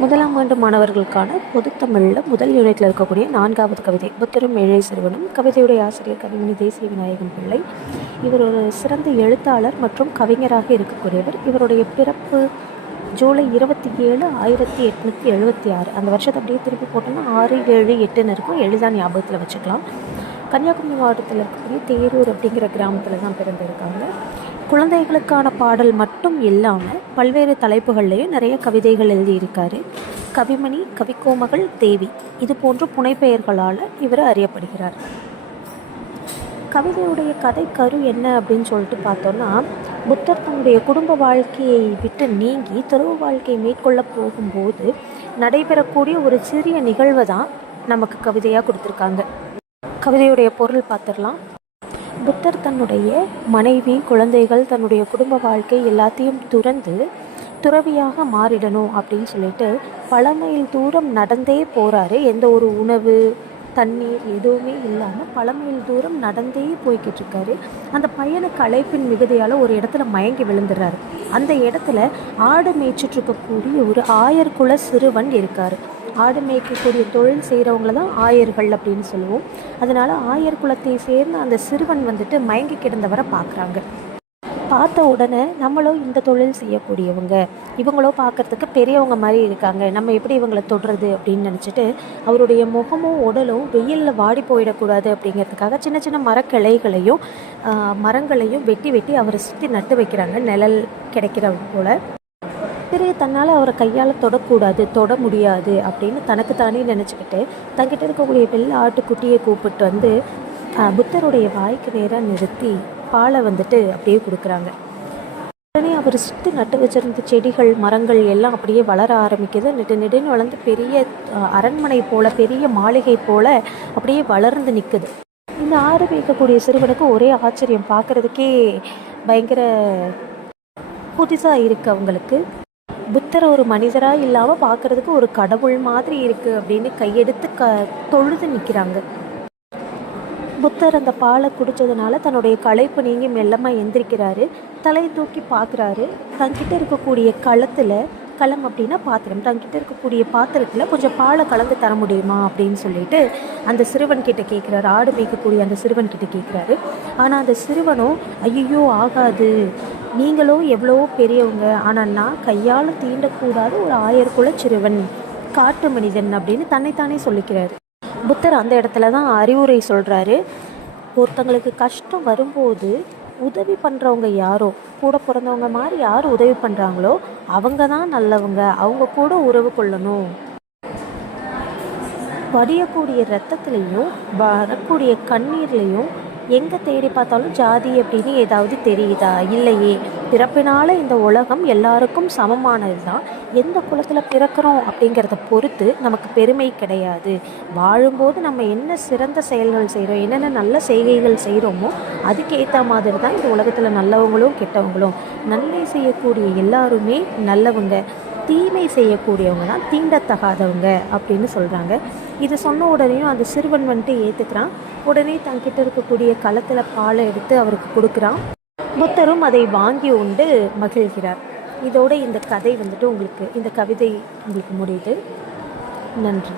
முதலாம் ஆண்டு மாணவர்களுக்கான பொதுத்தமிழில் முதல் யூனிட்டில் இருக்கக்கூடிய நான்காவது கவிதை புத்தரும் ஏழை சிறுவனும் கவிதையுடைய ஆசிரியர் கவிமணி தேசிய விநாயகன் பிள்ளை. இவர் ஒரு சிறந்த எழுத்தாளர் மற்றும் கவிஞராக இருக்கக்கூடியவர். இவருடைய பிறப்பு ஜூலை இருபத்தி ஏழு ஆயிரத்தி எட்நூற்றி எழுபத்தி ஆறு. அந்த வருஷத்தை அப்படியே திருப்பி போட்டோம்னா ஆறு ஏழு எட்டுன்னு இருக்கும். எளிதாக ஞாபகத்தில் வச்சுக்கலாம். கன்னியாகுமரி மாவட்டத்தில் இருக்கக்கூடிய தேரூர் அப்படிங்கிற கிராமத்தில் தான் பிறந்திருக்காங்க. குழந்தைகளுக்கான பாடல் மட்டும் இல்லாமல் பல்வேறு தலைப்புகள்லேயும் நிறைய கவிதைகள் எழுதியிருக்காரு. கவிமணி கவிக்கோமகள் தேவி. இது போன்ற புனைப்பெயர்களால் இவர் அறியப்படுகிறார். கவிதையுடைய கதை கரு என்ன அப்படின்னு சொல்லிட்டு பார்த்தோன்னா புத்தர் தன்னுடைய குடும்ப வாழ்க்கையை விட்டு நீங்கி துறவு வாழ்க்கையை மேற்கொள்ள போகும்போது நடைபெறக்கூடிய ஒரு சிறிய நிகழ்வை தான் நமக்கு கவிதையாக கொடுத்துருக்காங்க. கவிதையுடைய பொருள் பார்த்துடலாம். புத்தர் தன்னுடைய மனைவி குழந்தைகள் தன்னுடைய குடும்ப வாழ்க்கை எல்லாத்தையும் துறந்து துறவியாக மாறிடணும் அப்படின்னு சொல்லிட்டு பல மைல் தூரம் நடந்தே போகிறாரு எந்த ஒரு உணவு தண்ணீர் எதுவுமே இல்லாமல் பல மைல் தூரம் நடந்தே போய்கிட்டு இருக்காரு. அந்த பையனை களைப்பின் மிகுதியால் ஒரு இடத்துல மயங்கி விழுந்துடுறாரு. அந்த இடத்துல ஆடு மேய்ச்சிட்டு இருக்கக்கூடிய ஒரு ஆயர்குல சிறுவன் இருக்கார். ஆடு மேய்க்கக்கூடிய தொழில் செய்கிறவங்கள தான் ஆயர்கள் அப்படின்னு சொல்லுவோம். அதனால் ஆயர் குலத்தை சேர்ந்த அந்த சிறுவன் வந்துட்டு மயங்கி கிடந்தவரை பார்க்குறாங்க பார்த்த உடனே நம்மளும் இந்த தொழில் செய்யக்கூடியவங்க இவங்களோ பார்க்குறதுக்கு பெரியவங்க மாதிரி இருக்காங்க. நம்ம எப்படி இவங்களை தொடுறது அப்படின்னு நினச்சிட்டு அவருடைய முகமும் உடலும் வெயிலில் வாடி போயிடக்கூடாது அப்படிங்கிறதுக்காக சின்ன சின்ன மரக்கிளைகளையும் மரங்களையும் வெட்டி வெட்டி அவரை சுற்றி நட்டு வைக்கிறாங்க. நிழல் கிடைக்கிற போல். பிறகு தன்னால் அவரை கையால் தொடக்கூடாது தொட முடியாது அப்படின்னு தனக்கு தானே நினச்சிக்கிட்டு தங்கிட்ட இருக்கக்கூடிய வெள்ளை ஆட்டுக்குட்டியை கூப்பிட்டு வந்து புத்தருடைய வாய்க்கு நேராக நிறுத்தி பாலை வந்துட்டு அப்படியே கொடுக்குறாங்க. உடனே அவர் சுற்றி நட்டு வச்சிருந்த செடிகள் மரங்கள் எல்லாம் அப்படியே வளர ஆரம்பிக்குது. நெடு நெடுன்னு வளர்ந்து பெரிய அரண்மனை போல் பெரிய மாளிகை போல் அப்படியே வளர்ந்து நிற்குது இந்த ஆறு வைக்கக்கூடிய சிறுவனுக்கு ஒரே ஆச்சரியம். பார்க்குறதுக்கே பயங்கர புதுசாக இருக்குது அவங்களுக்கு. புத்தரை ஒரு மனிதராக இல்லாமல் பார்க்குறதுக்கு ஒரு கடவுள் மாதிரி இருக்குது அப்படின்னு கையெடுத்து க தொழுது நிற்கிறாங்க புத்தர் அந்த பாலை குடித்ததுனால தன்னுடைய களைப்பு நீங்கி மெல்லமாக எந்திரிக்கிறாரு. தலையை தூக்கி பார்க்குறாரு. தன்கிட்ட இருக்கக்கூடிய களத்தில் களம் அப்படின்னா பாத்திரம். தங்கிட்ட இருக்கக்கூடிய பாத்திரத்தில் கொஞ்சம் பாலை கலந்து தர முடியுமா அப்படின்னு சொல்லிட்டு அந்த சிறுவன் கிட்ட கேட்குறாரு ஆடு மேய்க்கக்கூடிய அந்த சிறுவன் கிட்ட கேட்குறாரு ஆனால் அந்த சிறுவனும் ஐயோ ஆகாது. நீங்களும் எவ்வளோ பெரியவங்க. ஆனால் நான் கையால் தீண்டக்கூடாத ஒரு ஆயர்குல சிறுவன். காட்டு மனிதன் அப்படின்னு தன்னைத்தானே சொல்லிக்கிறாரு. புத்தர் அந்த இடத்துல தான் அறிவுரை சொல்கிறாரு ஒருத்தங்களுக்கு கஷ்டம் வரும்போது உதவி பண்ணுறவங்க யாரோ? கூட பிறந்தவங்க மாதிரி யார் உதவி பண்ணுறாங்களோ அவங்க தான் நல்லவங்க. அவங்க கூட உறவு கொள்ளணும். வடியக்கூடிய ரத்தத்துலேயும் வரக்கூடிய கண்ணீர்லேயும் எங்கே தேடி பார்த்தாலும் ஜாதி அப்படின்னு ஏதாவது தெரியுதா? இல்லையே. பிறப்பினால இந்த உலகம் எல்லாருக்கும் சமமானது தான் எந்த குலத்தில் பிறக்கிறோம் அப்படிங்கிறத பொறுத்து நமக்கு பெருமை கிடையாது. வாழும்போது நம்ம என்ன சிறந்த செயல்கள் செய்கிறோம் என்னென்ன நல்ல செய்கைகள் செய்கிறோமோ அதுக்கேற்ற மாதிரி தான் இந்த உலகத்தில் நல்லவங்களும் கெட்டவங்களும். நன்மை செய்யக்கூடிய எல்லாருமே நல்லவங்க. தீமை செய்யக்கூடியவங்க தான் தீண்டத்தகாதவங்க அப்படின்னு சொல்கிறாங்க இது சொன்ன உடனேயும் அந்த சிறுவன் வந்துட்டு ஏற்றுக்கிறான் உடனே தங்கிட்ட இருக்கக்கூடிய களத்தில் பாலை எடுத்து அவருக்கு கொடுக்குறான். புத்தரும் அதை வாங்கி உண்டு மகிழ்கிறார். இதோட இந்த கதை வந்துட்டு உங்களுக்கு இந்த கவிதை உங்களுக்கு முடியுது. நன்றி.